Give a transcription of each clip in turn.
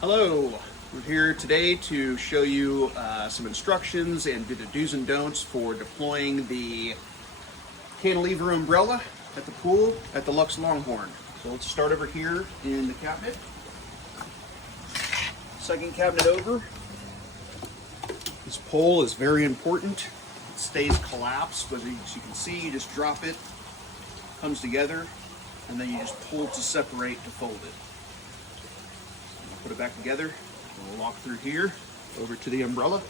Hello, we're here today to show you some instructions and do the do's and don'ts for deploying the cantilever umbrella at the pool at the Luxe Longhorn. So let's start over here in the cabinet. Second cabinet over. This pole is very important. It stays collapsed, but as you can see, you just drop it, comes together, and then you just pull to separate to fold it. Put it back together, and we'll walk through here, over to the umbrella.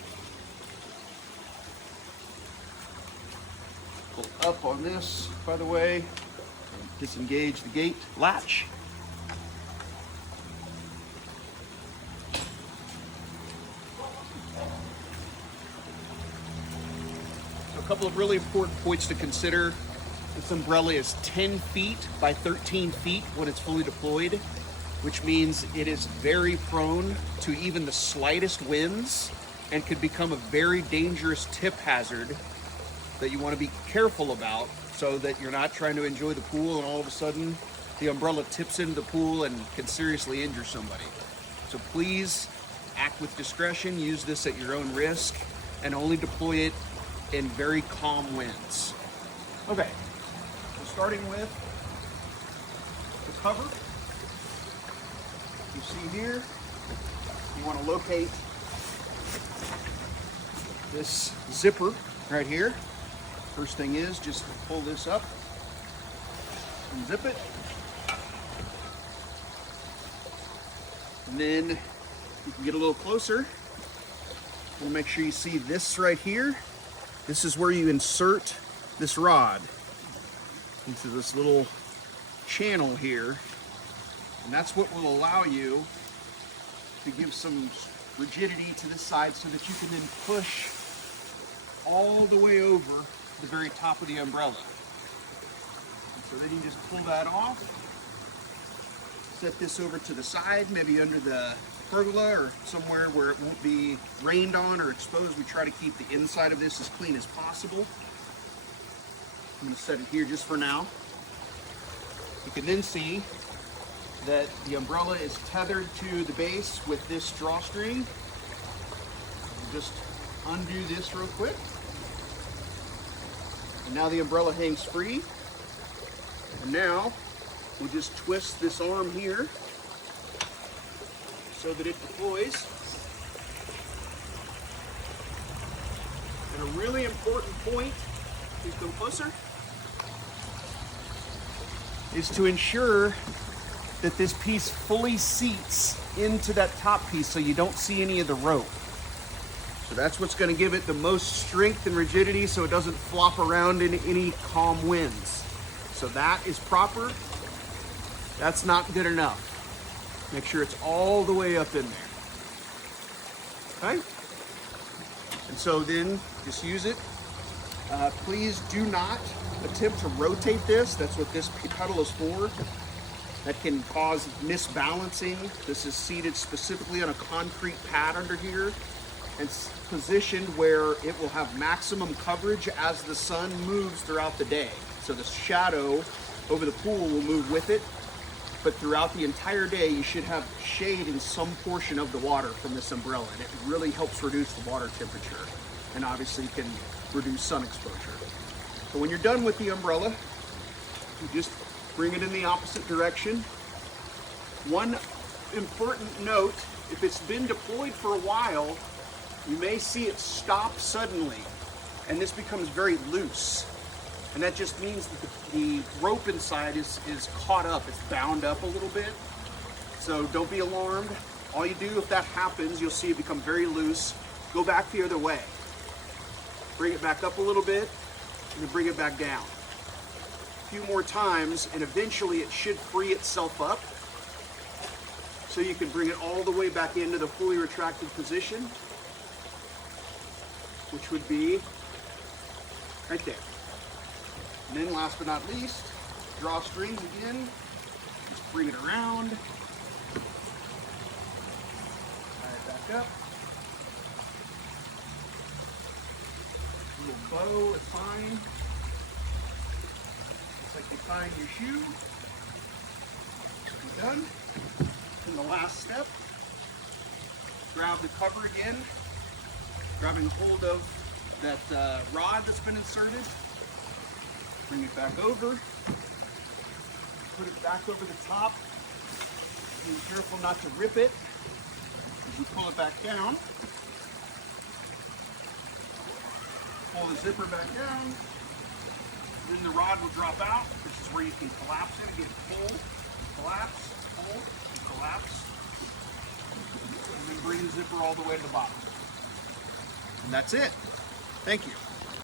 Pull up on this, by the way, and disengage the gate latch. So a couple of really important points to consider. This umbrella is 10 feet by 13 feet when it's fully deployed, which means it is very prone to even the slightest winds and could become a very dangerous tip hazard that you want to be careful about so that you're not trying to enjoy the pool and all of a sudden the umbrella tips into the pool and can seriously injure somebody. So please act with discretion, use this at your own risk, and only deploy it in very calm winds. Okay, so starting with the cover. You see here, you want to locate this zipper right here. First thing is just pull this up and zip it. And then you can get a little closer and make sure you see this right here. This is where you insert this rod into this little channel here. And that's what will allow you to give some rigidity to this side so that you can then push all the way over the very top of the umbrella. And so then you just pull that off, set this over to the side, maybe under the pergola or somewhere where it won't be rained on or exposed. We try to keep the inside of this as clean as possible. I'm going to set it here just for now. You can then see that the umbrella is tethered to the base with this drawstring. Just undo this real quick. And now the umbrella hangs free. And now we'll just twist this arm here so that it deploys. And a really important point, please come closer, is to ensure that this piece fully seats into that top piece so you don't see any of the rope. So that's what's going to give it the most strength and rigidity so it doesn't flop around in any calm winds. So that is proper. That's not good enough. Make sure it's all the way up in there. Okay? And so then just use it. Please do not attempt to rotate this. That's what this pedal is for. That can cause misbalancing. This is seated specifically on a concrete pad under here and positioned where it will have maximum coverage as the sun moves throughout the day. So the shadow over the pool will move with it, but throughout the entire day you should have shade in some portion of the water from this umbrella, and it really helps reduce the water temperature and obviously can reduce sun exposure. So when you're done with the umbrella, you just bring it in the opposite direction. One important note, if it's been deployed for a while, you may see it stop suddenly, and this becomes very loose. And that just means that the rope inside is caught up, it's bound up a little bit. So don't be alarmed. All you do if that happens, you'll see it become very loose. Go back the other way. Bring it back up a little bit, and then bring it back down. A few more times, and eventually it should free itself up. So you can bring it all the way back into the fully retracted position, which would be right there. And then last but not least, drawstrings again. Just bring it around. Tie it back up. A little bow is fine. Just like you tie your shoe. Done. And the last step grab the cover again, grabbing hold of that rod that's been inserted. Bring it back over, put it back over the top. Be careful not to rip it as you pull it back down. Pull the zipper back down. Then the rod will drop out. This is where you can collapse it. Again, pull, collapse, pull, collapse. And then bring the zipper all the way to the bottom. And that's it. Thank you.